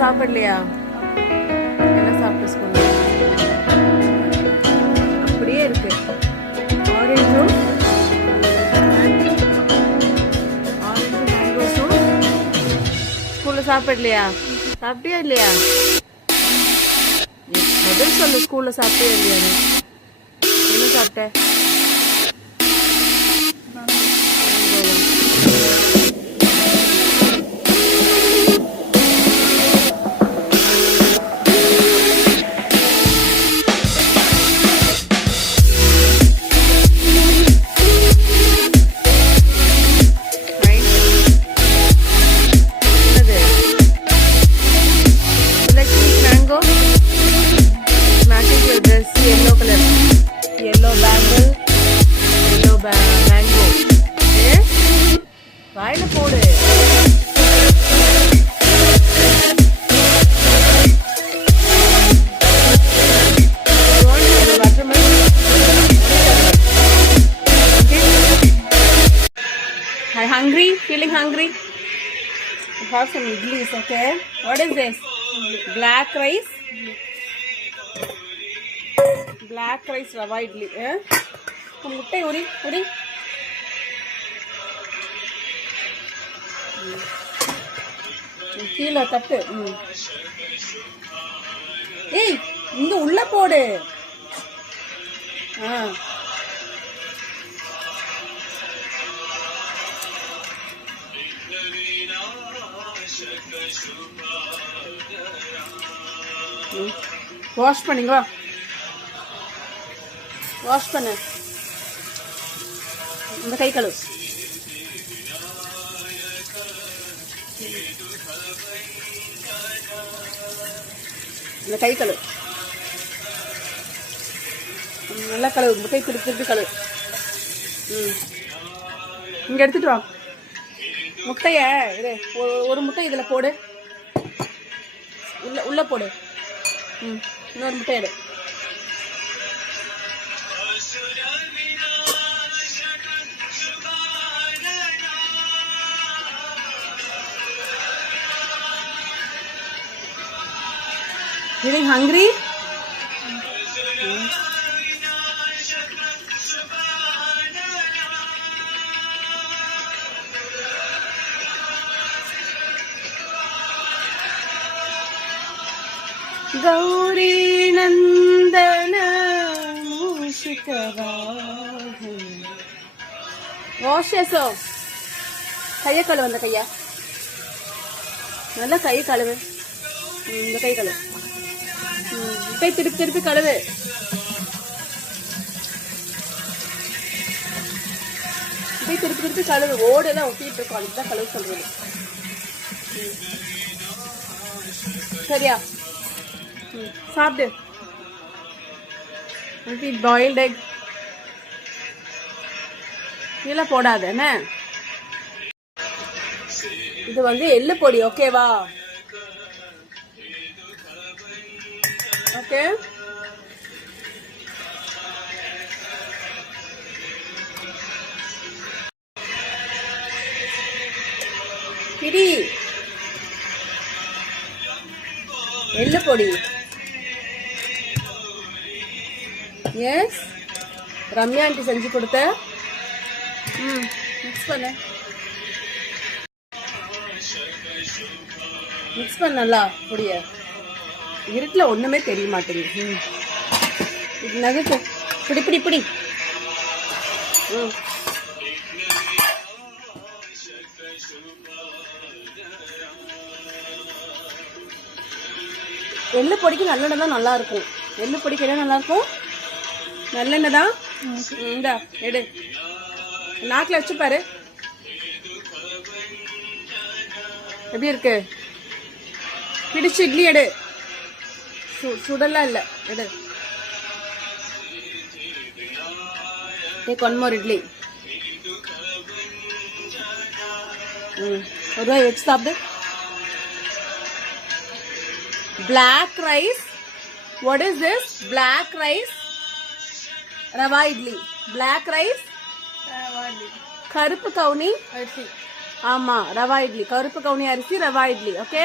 சாப்பிடலையா? என்ன சாப்பிட்டு ஸ்கூல்ல? அப்படியே இருக்கு. ஆரஞ்சும் மேங்கோஸும் ஸ்கூல்ல சாப்பிடலையா? சாப்பிட்டியா இல்லையா? பதில் சொல்லு, ஸ்கூல்ல சாப்பிட்டியா இல்லையா? என்ன சாப்பிட்ட? வாயில போடு. Hungry? Feeling hungry? Have some idlis, okay? What is this? Black rice? Black rice rava idli. முட்டை உரி உரி. கீழே தட்டு. ஏய், இங்க உள்ள போடு. வாஷ் பண்ணிங்க. வாஷ் பண்ணு. இந்த கை கழுவு. இந்த கை கழுவு. நல்லா கழுவு. முட்டை திருப்பி கழுவு. இங்க எடுத்துட்டு வா முட்டைய. இது ஒரு முட்டை இதுல போடு. உள்ள போடு. இன்னொரு முட்டை எடு. Feeling hungry? Gauri Nandana Mushikavahan. Wash yourself. கையை கழுவு. அந்த கையா நல்லா கை கழுவு. இந்த கை கழுவு. திருப்பி கழுவு. திருப்பி கழுவு. ஓடெல்லாம் ஒட்டிட்டு இருக்கும். அதுதான் கழுவு சொல்றது. சரியா? சாப்பிடு. பாயில்ட் எக் கீழே போடாத. என்ன இது வந்து எள்ளு பொடி, ஓகேவா? ஓகே. பிடி எள்ளு பொடி. எஸ், ரம்யா ஆண்டி செஞ்சு கொடுத்த. மிக்ஸ் பண்ண. மிக்ஸ் பண்ண நல்லா பொடிய. இருட்டுல ஒண்ணுமே தெரிய மாட்டேங்குது. இது நகட்டு. பிடி பிடி பிடி. எள்ளு பொடிக்கு நல்லெண்ணெய் தான் நல்லா இருக்கும். எள்ளு பொடிக்கு என்ன நல்லா இருக்கும்? நல்லெண்ணெய் தான். இந்தா எடு. நாக்கில் வச்சு பாரு. எப்படி இருக்கு? பிடிச்சு இட்லி எடு. சுடலாம் இல்ல, எடு. Take one more idli. ஒரு வாய் வச்சு சாப்பிடு. Black rice. What is this? Black rice. Rava idli. Black rice. கருப்பு கவுனி அரிசி. ஆமா, ரவா இட்லி. கருப்பு கவுனி அரிசி, ரவா இட்லி. ஓகே.